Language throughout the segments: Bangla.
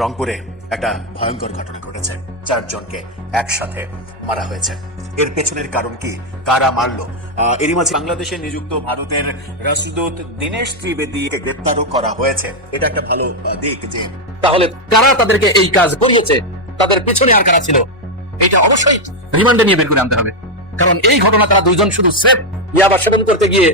রংপুরে একটা ভয়ঙ্কর ঘটনা ঘটেছে, 4 জনকে একসাথে মারা হয়েছে। এর পেছনের কারণ কি, কারা মারলো? এরই মাঝে বাংলাদেশে নিযুক্ত ভারতের রাষ্ট্রদূত দীনেশ ত্রিবেদীকে গ্রেপ্তারও করা হয়েছে। এটা একটা ভালো দিক যে তাহলে কারা তাদেরকে এই কাজ করিয়েছে, তাদের পেছনে আর কারা ছিল, এটা অবশ্যই রিমান্ডে নিয়ে বের করে আনতে হবে। কারণ এই ঘটনা তারা দুইজন শুধু সেফ ইয়াবা সেবন করতে গিয়ে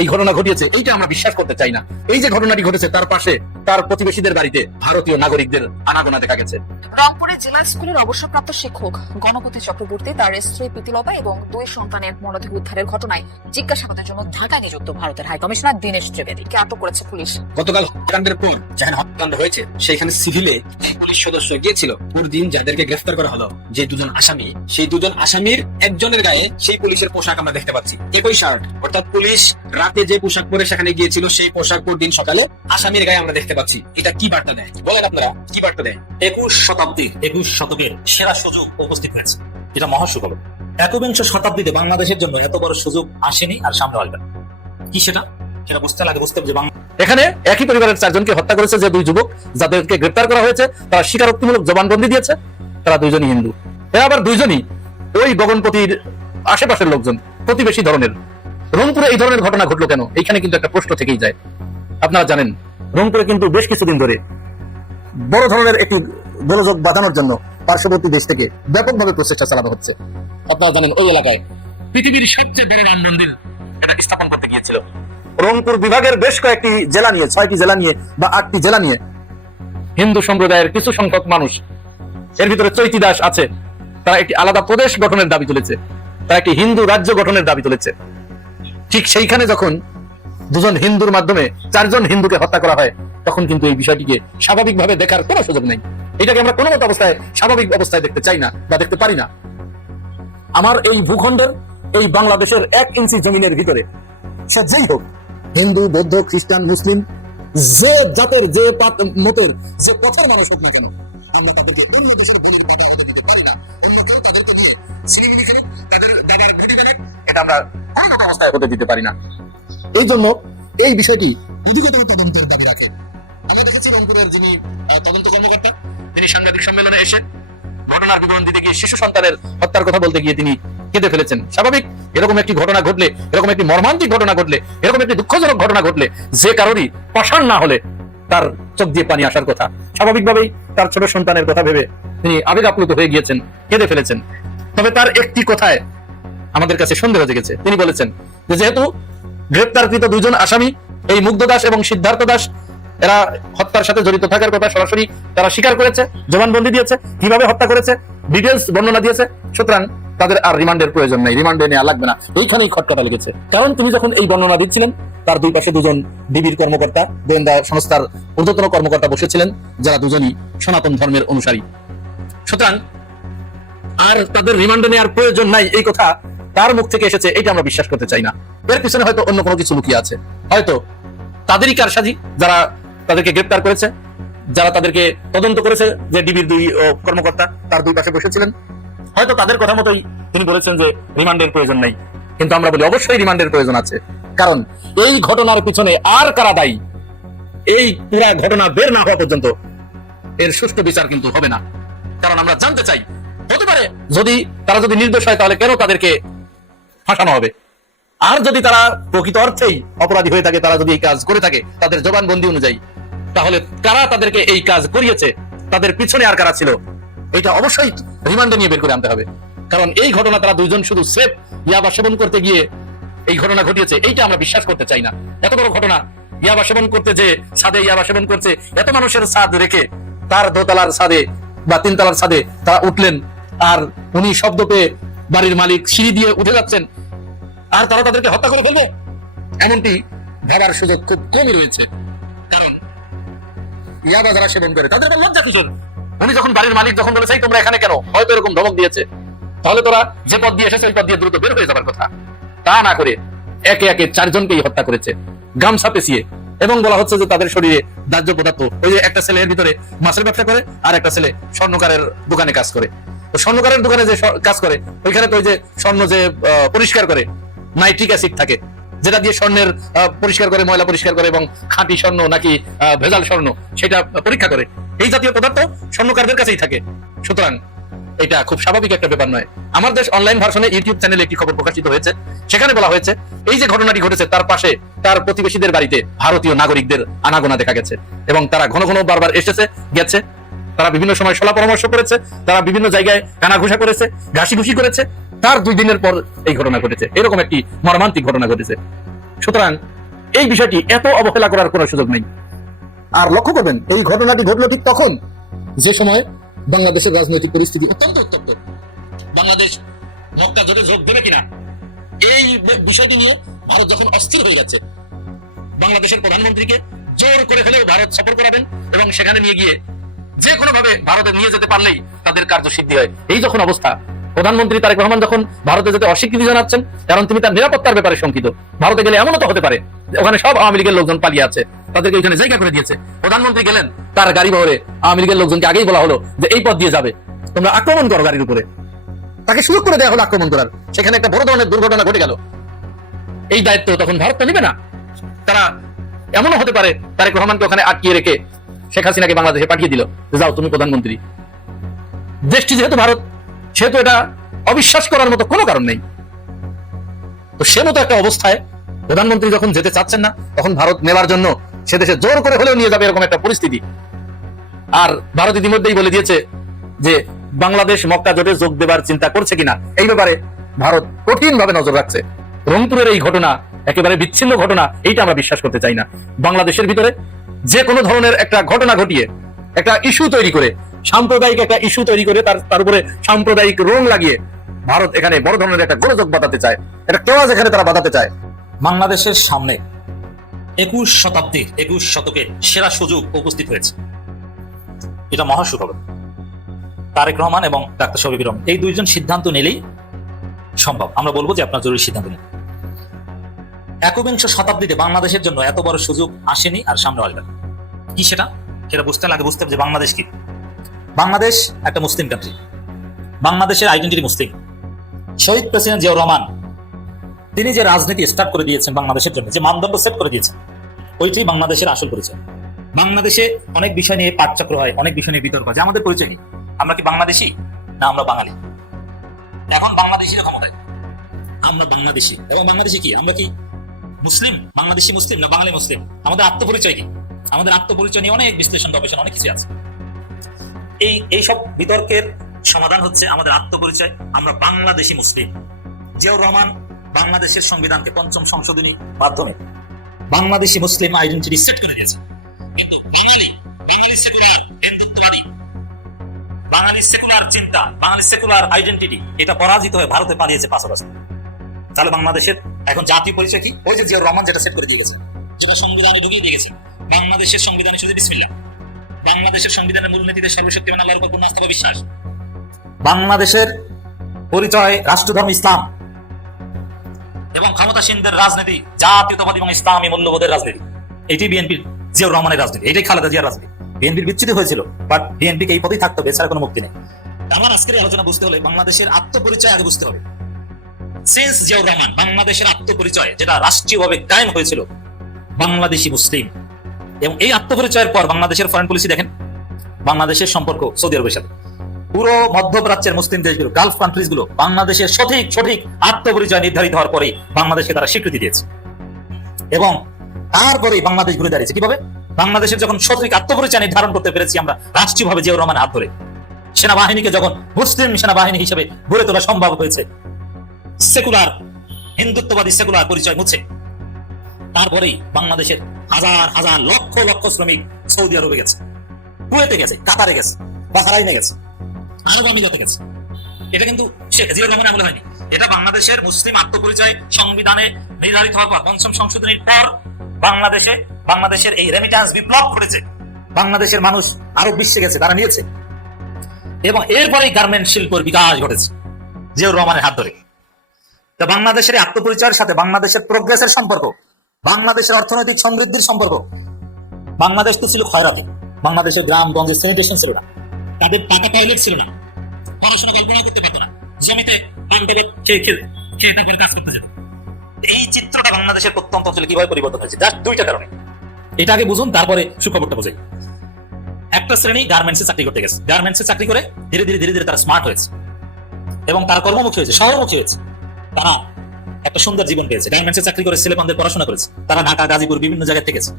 এই ঘটনা ঘটিয়েছে, এইটা আমরা বিশ্বাস করতে চাই না। এই যে ঘটনাটি ঘটেছে তার পাশে তার প্রতিবেশীদের বাড়িতে ভারতীয় নাগরিকদের আনাগোনা দেখা গেছে। রংপুরের জেলা স্কুলের অবসরপ্রাপ্ত শিক্ষক গণপতি চক্রবর্তী, তার স্ত্রী প্রীতিলতা এবং 2 সন্তানের মরদেহ উদ্ধারের ঘটনায় জিজ্ঞাসাবাদের জন্য ঢাকায় নিযুক্ত ভারতের হাই কমিশনার দীনেশ ত্রিবেদীকে আটক করেছে পুলিশ। গতকাল হত্যাকাণ্ডের পর যেখানে হত্যাকাণ্ড হয়েছে সেখানে সিভিলে পুলিশ সদস্য গিয়েছিল। পরদিন যাদেরকে গ্রেফতার করা হলো, যে 2 জন আসামি, সেই 2 জন আসামির একজনের গায়ে সেই পুলিশের পোশাক আমরা দেখতে পাচ্ছি, একই শার্ট। অর্থাৎ পুলিশ রাতে যে পোশাক পরে সেখানে গিয়েছিল সেই পোশাক পরদিন সকালে আসামির গায়ে আমরা দেখতে পাচ্ছি। এটা কি বার্তা দেয় বলেন আপনারা, কি বার্তা দেয়? 21 শতকের সেরা সুযোগ উপস্থিত হয়েছে, এটা মহাসুখবর। 21 শতাব্দীতে বাংলাদেশের জন্য এত বড় সুযোগ আসেনি আর সামনে আসবে না। কি সেটা বুঝতে হবে যে এখানে একই পরিবারের 4 জনকে হত্যা করেছে যে 2 যুবক যাদেরকে গ্রেপ্তার করা হয়েছে, তারা স্বীকারোক্তিমূলক জবানবন্দি দিয়েছে। তারা 2 জনই হিন্দু। এরা আবার 2 জনই ওই গগনপতির আশেপাশের লোকজন, প্রতিবেশী ধরনের। রংপুরে এই ধরনের ঘটনা ঘটলো কেন, এইখানে কিন্তু একটা প্রশ্ন থেকেই যায়। আপনারা জানেন রংপুরে কিন্তু বেশ কিছুদিন ধরে বড় ধরনের একটি গোলযোগ বাঁধানোর জন্য পার্শ্ববর্তী দেশ থেকে ব্যাপকভাবে প্রচেষ্টা চালানো হচ্ছে। আপনারা জানেন ওই এলাকায় পৃথিবীর সবচেয়ে বড় রাম মন্দির এটা স্থাপন করতে গিয়েছিল। রংপুর বিভাগের বেশ কয়েকটি জেলা নিয়ে, 6টি জেলা নিয়ে বা 8টি জেলা নিয়ে হিন্দু সম্প্রদায়ের কিছু সংখ্যক মানুষ, এর ভিতরে চৈতি দাস আছে, তারা একটি আলাদা প্রদেশ গঠনের দাবি তুলেছে, তারা একটি হিন্দু রাজ্য গঠনের দাবি তুলেছে। ঠিক সেইখানে যখন 2 জন হিন্দুর মাধ্যমে 4 জন হিন্দুকে হত্যা করা হয়, তখন কিন্তু এই বিষয়টিকে স্বাভাবিকভাবে দেখার কোনো সুযোগ নেই। এটাকে আমরা কোনো মতো অবস্থায় স্বাভাবিক অবস্থায় দেখতে চাই না বা দেখতে পারি না। আমার এই ভূখণ্ডের, এই বাংলাদেশের 1 ইঞ্চি জমিনের ভিতরে সে যেই হোক, হিন্দু, বৌদ্ধ, খ্রিস্টান, মুসলিম, যে জাতের, যে মতের, যে পথের মানুষ হোক না কেন, আমরা তাদেরকে অন্য দেশের বলির পাতা হতে দিতে পারি না। অন্য কেউ তাদেরকে নিয়ে সিলিমিলি করে তাদের দাদার ভিটি দেবে, এটা আমরা কোনো মতো অবস্থায় হতে দিতে পারি না। এই জন্য এই বিষয়টি অধিকতর তদন্তের দাবি রাখে। আমরা দেখেছি রংপুরের যিনি তদন্ত কর্মকর্তা, তিনি সাংবাদিক সম্মেলনে এসে ঘটনার বিবরণ দিতে গিয়ে শিশু সন্তানের হত্যার কথা বলতে গিয়ে তিনি কেঁদে ফেলেছেন। স্বাভাবিক, এরকম একটি ঘটনা ঘটলে, এরকম একটি মর্মান্তিক ঘটনা ঘটলে, এরকম একটি দুঃখজনক ঘটনা ঘটলে যে কারোরই পাষাণ না হলে তার চোখ দিয়ে পানি আসার কথা। স্বাভাবিকভাবেই তার ছোট সন্তানের কথা ভেবে তিনি আবেগ আপ্লুত হয়ে গিয়েছেন, কেঁদে ফেলেছেন। তবে তার একটি কথায় আমাদের কাছে সন্দেহ জেগেছে। তিনি বলেছেন যে যেহেতু গ্রেপ্তারকৃত 2 জন আসামি, এই মুগ্ধ দাস এবং সিদ্ধার্থ দাস, এরা হত্যার সাথে জড়িত থাকার কথা সরাসরি তারা স্বীকার করেছে, জবানবন্দি দিয়েছে, কিভাবে হত্যা করেছে ডিটেইলস বর্ণনা দিয়েছে, সুতরাং তাদের আর রিমান্ডের প্রয়োজন নেই, রিমান্ডে নেওয়া লাগবে না। এইখানেই খটকাটা লেগেছে। কারণ তিনি যখন এই বর্ণনা দিচ্ছিলেন, তার 2 পাশে 2 জন ডিবির কর্মকর্তা, গোয়েন্দা সংস্থার ঊর্ধ্বতন কর্মকর্তা বসেছিলেন, যারা 2 জনই সনাতন ধর্মের অনুসারী। সুতরাং আর তাদের রিমান্ডে নেওয়ার প্রয়োজন নাই, এই কথা তার মুখ থেকে এসেছে, এটা আমরা বিশ্বাস করতে চাই না। এর পিছনে হয়তো অন্য কোনো কিছু লুকিয়ে আছে, হয়তো তাদেরই কারসাজি, যারা তাদেরকে গ্রেপ্তার করেছে, যারা তাদেরকে তদন্ত করেছে, যে ডিবির 2 কর্মকর্তা তার 2 পাশে বসেছিলেন, হয়তো তাদের কথা মতোই তিনি বলেছেন যে রিমান্ডের প্রয়োজন নেই। কিন্তু আমরা বলি অবশ্যই রিমান্ডের প্রয়োজন আছে। কারণ এই ঘটনার পিছনে আর কারা দায়ী, এই পুরা ঘটনা বের না হওয়া পর্যন্ত এর সুষ্ঠু বিচার কিন্তু হবে না। কারণ আমরা জানতে চাই, হতে পারে তারা যদি নির্দোষ হয় তাহলে কেন তাদেরকে ফাঁসানো হবে, আর যদি তারা প্রকৃত অর্থেই অপরাধী হয়ে থাকে, তারা যদি এই কাজ করে থাকে তাদের জবানবন্দি অনুযায়ী, তাহলে কারা তাদেরকে এই কাজ করিয়েছে, তাদের পিছনে আর কারা ছিল, এটা অবশ্যই রিমান্ডে নিয়ে বের করে আনতে হবে। কারণ এই ঘটনা তারা 2 জন শুধু সেফ ইয়াবা সেবন করতে গিয়ে এই ঘটনা ঘটিয়েছে, এইটা আমরা বিশ্বাস করতে চাই না। এত বড় ঘটনা, ইয়াবা সেবন করতে, যে ছাদে ইয়াবা সেবন করছে, এত মানুষের ছাদ রেখে তার 2 তলার ছাদে বা 3 তলার ছাদে তারা উঠলেন, আর উনি শব্দ পেয়ে বাড়ির মালিক সিঁড়ি দিয়ে উঠে যাচ্ছেন, আর তারা তাদেরকে হত্যা করে ফেলবে, এমনটি ভাবার সুযোগ খুব কমই রয়েছে। কারণ ইয়াবা যারা সেবন করে তাদের লজ্জা কিশোর। উনি যখন বাড়ির মালিক যখন বলেছে তোমরা এখানে কেন, হয়তো এরকম ধমক দিয়েছে, তাহলে তোরা যে পথ দিয়ে এসেছে ওই পথ দিয়ে দ্রুত বের হয়ে যাবার কথা। তা না করে একে একে 4 জনকেই হত্যা করেছে গামছা পেঁচিয়ে, এবং বলা হচ্ছে যে তাদের শরীরে দাহ্য পদার্থ, ওই যে একটা ছেলের ভিতরে মাছের ব্যবসা করে, আর একটা ছেলে স্বর্ণকারের দোকানে কাজ করে। তো স্বর্ণকারের দোকানে যে কাজ করে, ওইখানে তো ওই যে স্বর্ণ যে পরিষ্কার করে নাইট্রিক অ্যাসিড থাকে, যেটা দিয়ে স্বর্ণের পরিষ্কার করে, ময়লা পরিষ্কার করে, এবং খাঁটি স্বর্ণ নাকি ভেজাল স্বর্ণ সেটা পরীক্ষা করে। এই জাতীয় পদার্থ স্বর্ণকারদের কাছেই থাকে। সুতরাং এটা খুব স্বাভাবিক একটা ব্যাপার নয়। আমার দেশ অনলাইন ভার্সনে ইউটিউব চ্যানেলে একটি খবর প্রকাশিত হয়েছে, সেখানে বলা হয়েছে এই যে ঘটনাটি ঘটেছে তার পাশে তার প্রতিবেশীদের বাড়িতে ভারতীয় নাগরিকদের আনাগোনা দেখা গেছে এবং তারা ঘন ঘন বারবার এসেছে গেছে, তারা বিভিন্ন সময় সলা পরামর্শ করেছে, তারা বিভিন্ন জায়গায় কানাঘুষা করেছে, ঘাসিঘুষি করেছে, তার 2 দিনের পর এই ঘটনা ঘটেছে। এরকম একটি মর্মান্তিক ঘটনা ঘটেছে। সুতরাং এই বিষয়টি এত অবহেলা করার কোনো সুযোগ নেই। আর লক্ষ্য করবেন এই ঘটনাটি ঘটলো ঠিক তখন যে সময় বাংলাদেশের রাজনৈতিক পরিস্থিতি অত্যন্ত উত্তপ্ত। বাংলাদেশ মক্কা জোটে যোগ দেবে কিনা এই বিষয়টি নিয়ে ভারত যখন অস্থির হয়ে যাচ্ছে, বাংলাদেশের প্রধানমন্ত্রীকে জোর করে হলেও ভারত সফর করাবেন এবং সেখানে নিয়ে গিয়ে যে কোনো ভাবে ভারতে নিয়ে যেতে পারলেই তাদের কার্যসিদ্ধি হয়। এই যখন অবস্থা, প্রধানমন্ত্রী তারেক রহমান যখন ভারতে যেতে অস্বীকৃতি জানাচ্ছেন কারণ তিনি তার নিরাপত্তার ব্যাপারে শঙ্কিত। ভারতে গেলে এমনও তো হতে পারে ওখানে সব আওয়ামী লীগের লোকজন পালিয়ে আছে, তাদেরকে ওইখানে জায়গা করে দিয়েছে। প্রধানমন্ত্রী গেলেন, তার গাড়ি বহরে আওয়ামী লীগের লোকজনকে আগেই বলা হলো যে এই পথ দিয়ে যাবে, তোমরা আক্রমণ করো গাড়ির উপরে। তাকে সুযোগ করে দেওয়া হলো আক্রমণ করার, সেখানে একটা বড় ধরনের দুর্ঘটনা ঘটে গেল। এই দায়িত্ব তখন ভারত নেবে না। তারা এমনও হতে পারে তারেক রহমানকে ওখানে আটকিয়ে রেখে শেখ হাসিনাকে বাংলাদেশে পাঠিয়ে দিল যে যাও তুমি প্রধানমন্ত্রী। দেশটি যেহেতু ভারত, সেহেতু এটা অবিশ্বাস করার মতো কোনো কারণ নেই। তো সে মতো একটা অবস্থায় প্রধানমন্ত্রী যখন যেতে চাচ্ছেন না, তখন ভারত নেওয়ার জন্য সে দেশে জোর করে হলেও নিয়ে যাবে এরকম একটা পরিস্থিতি। আর ভারত ইতিমধ্যেই বলে দিয়েছে যে বাংলাদেশ মক্কা জোটে যোগ দেবার চিন্তা করছে কিনা এই ব্যাপারে ভারত কঠিন ভাবে নজর রাখছে। রংপুরের এই ঘটনা একেবারে বিচ্ছিন্ন ঘটনা, এইটা আমরা বিশ্বাস করতে চাই না। বাংলাদেশের ভিতরে যে কোনো ধরনের একটা ঘটনা ঘটিয়ে একটা ইস্যু তৈরি করে, সাম্প্রদায়িক একটা ইস্যু তৈরি করে তার উপরে সাম্প্রদায়িক রং লাগিয়ে ভারত এখানে বড় ধরনের একটা গোলযোগ বাঁধাতে চায়, একটা কেওয়াজ এখানে তারা বাঁধাতে চায়। বাংলাদেশের সামনে 21 শতকের সেরা সুযোগ উপস্থিত হয়েছে। এটা মহা সুখবর। তারেক রহমান এবং ডাক্তার শফিকুর রহমান এই 2 জন সিদ্ধান্ত নিলেই সম্ভব। আমরা বলবো যে আপনার জরুরি সিদ্ধান্ত নিন। 21 শতাব্দীতে বাংলাদেশের জন্য এত বড় সুযোগ আসেনি, আর সামনে আসবে না। কি সেটা বুঝতে লাগে, বুঝতে হবে যে বাংলাদেশ কি। বাংলাদেশ একটা মুসলিম কান্ট্রি, বাংলাদেশের আইডেন্টিটি মুসলিম। শহীদ প্রেসিডেন্ট জিয়াউর রহমান তিনি যে রাজনীতি স্টার্ট করে দিয়েছেন বাংলাদেশের জন্য, যে মানদণ্ড সেট করে দিয়েছেন, ওইটাই বাংলাদেশের আসল পরিচয়। বাংলাদেশে অনেক বিষয় নিয়ে পাঠচক্র হয়, অনেক বিষয় নিয়ে বিতর্ক হয়, যে আমাদের পরিচয় নেই। আমরা কি বাংলাদেশি না আমরা বাঙালি? এখন বাংলাদেশিরা ক্ষমতায়, আমরা বাংলাদেশি। এবং বাংলাদেশি কি, আমরা কি মুসলিম, বাংলাদেশি মুসলিম না বাঙালি মুসলিম? আমাদের আত্মপরিচয় কি? আমাদের আত্মপরিচয় নিয়ে অনেক বিশ্লেষণ গবেষণা অনেক কিছু আছে। এই সব বিতর্কের সমাধান হচ্ছে আমাদের আত্মপরিচয়, আমরা বাংলাদেশি মুসলিম। জিয়াউর রহমান বাংলাদেশের সংবিধানকে 5ম সংশোধনী মাধ্যমে বাংলাদেশি মুসলিম আইডেন্টিটি সেট করে দিয়েছে। কিন্তু বাঙালি সেকুলার চিন্তা, বাঙালি সেকুলার আইডেন্টিটি এটা পরাজিত হয়ে ভারতে পালিয়েছে পাশাপাশি। তাহলে বাংলাদেশের এখন জাতীয় পরিচয় কি? ওই যে জিয়াউর রহমান যেটা সেট করে দিয়ে গেছে, যেটা সংবিধানে ঢুকিয়ে দিয়ে গেছে। বাংলাদেশের সংবিধানে শুধু বিসমিল্লাহ, বাংলাদেশের সংবিধানের মূলনীতিতে সর্বশক্তিমান আল্লাহর উপর পূর্ণ আস্থা বা বিশ্বাস। বাংলাদেশের পরিচয় রাষ্ট্রধর্ম ইসলাম এবং ক্ষমতাসীনদের রাজনীতি জাতীয়তাবাদী এবং ইসলামী মূল্যবোধের রাজনীতি। এটি বিএনপির জিয়াউর রহমানের রাজনীতি, এটাই খালেদা জিয়ার রাজনীতি। বিএনপির বিচ্ছিন্ন হয়েছিল, বাট বিএনপিকে এই পথেই থাকতে হবে, এছাড়া কোনো মুক্তি নেই। আমার আজকের আলোচনা বুঝতে হলে বাংলাদেশের আত্মপরিচয় আগে বুঝতে হবে। সিন্স জিয়াউর রহমান বাংলাদেশের আত্মপরিচয় যেটা রাষ্ট্রীয়ভাবে কায়েম হয়েছিল বাংলাদেশি মুসলিম, এবং এই আত্মপরিচয়ের পর বাংলাদেশের ফরেন পলিসি দেখেন, বাংলাদেশের সম্পর্ক সৌদি আরবের সাথে, পুরো মধ্যপ্রাচ্যের মুসলিম দেশগুলো, গালফ কান্ট্রিজ গুলো বাংলাদেশের সঠিক আত্মপরিচয় নির্ধারিত হওয়ার পরে বাংলাদেশকে তারা স্বীকৃতি দিয়েছে। এবং তারপরে বাংলাদেশ ঘুরে দাঁড়িয়েছে কিভাবে? বাংলাদেশের যখন সঠিক আত্মপরিচয় নির্ধারণ করতে পেরেছি আমরা রাষ্ট্রীয়ভাবে জিয়াউর রহমানের হাত ধরে, সেনাবাহিনীকে যখন মুসলিম সেনাবাহিনী হিসেবে গড়ে তোলা সম্ভব হয়েছে, সেকুলার হিন্দুত্ববাদী সেকুলার পরিচয় মুছে, তারপরেই বাংলাদেশের হাজার লক্ষ শ্রমিক সৌদি আরবে গেছে, কুয়েতে গেছে, কাতারে গেছে, বাহরাইনে গেছে, আরব আমিরাতে গেছে। এটা কিন্তু জিয়াউর রহমানের আমলে হয়নি। এটা বাংলাদেশের মুসলিম আত্মপরিচয় সংবিধানে নির্ধারিত হওয়ার পর 5ম সংশোধনীর পর বাংলাদেশের এই রেমিটেন্স বিপ্লব ঘটেছে। বাংলাদেশের মানুষ আরব বিশ্বে গেছে, তারা নিয়েছে, এবং এরপরেই গার্মেন্ট শিল্পের বিকাশ ঘটেছে জিয়াউর রহমানের হাত ধরে। তা বাংলাদেশের আত্মপরিচয়ের সাথে বাংলাদেশের প্রোগ্রেসের সম্পর্ক, বাংলাদেশের অর্থনৈতিক সমৃদ্ধির সম্পর্ক। বাংলাদেশ তো ছিল খয়রাতি, বাংলাদেশের গ্রাম গঞ্জে স্যানিটেশন ছিল না, তাদের পাকা টয়লেট ছিল না, পড়াশোনা কল্পনা করতে পারতো না, জমিতে খেয়ে তারপরে কাজ করতে যেত। এই চিত্রটা বাংলাদেশের প্রত্যন্ত অঞ্চলে কিভাবে পরিবর্তন হয়েছে? জাস্ট 2টা কারণে। এটা আগে বুঝুন, তারপরে সুখবরটা বোঝাই। একটা শ্রেণী গার্মেন্টসে চাকরি করতে গেছে, গার্মেন্টসে চাকরি করে ধীরে ধীরে ধীরে ধীরে তারা স্মার্ট হয়েছে এবং তারা কর্মমুখী হয়েছে, শহরমুখী হয়েছে। তারা একটা সুন্দর জীবন পেয়েছে, গার্মেন্টসে চাকরি করে ছেলেপানদের পড়াশোনা করেছে, তারা ঢাকা গাজীপুর বিভিন্ন জায়গায় থেকেছে।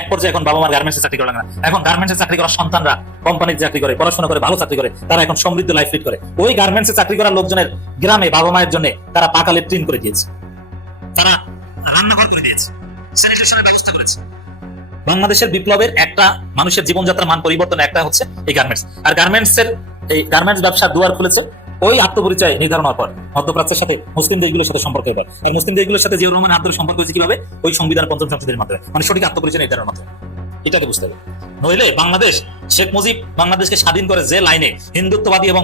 এক পর্যায়ে এখন বাবা মার গার্মেন্টসে চাকরি করে না, এখন গার্মেন্টসে চাকরি করা সন্তানরা কোম্পানিতে চাকরি করে, পড়াশোনা করে, ভালো চাকরি করে, তারা এখন সমৃদ্ধ লাইফ লিড করে। ওই গার্মেন্টসে চাকরি করা লোকজনের গ্রামে বাবা মায়ের জন্য তারা পাকা লেট্রিন করে দিয়েছে, তারা রান্নাঘর করে দিয়েছে, স্যানিটেশনের ব্যবস্থা করেছে। বাংলাদেশের বিপ্লবের একটা মানুষের জীবনযাত্রার মান পরিবর্তন একটা হচ্ছে এই গার্মেন্টস। আর এই গার্মেন্টস ব্যবসা দুয়ার খুলেছে ওই আত্মপরিচয় নির্ধারণ হওয়ার পর মধ্যপ্রাচ্যের সাথে মুসলিম দেশগুলোর সাথে সম্পর্ক এবার। আর মুসলিম দেশগুলোর সাথে জিয়াউর রহমান আব্দুল সম্পর্ক হয়েছে কিভাবে? ওই সংবিধান পঞ্চম সংশোধনের মাধ্যমে, মানে সঠিক আত্মপরিচয় নির্ধারণের মাধ্যমে। এটাকে বুঝতে হবে। নইলে বাংলাদেশ, শেখ মুজিব বাংলাদেশকে স্বাধীন করে যে লাইনে হিন্দুত্ববাদী এবং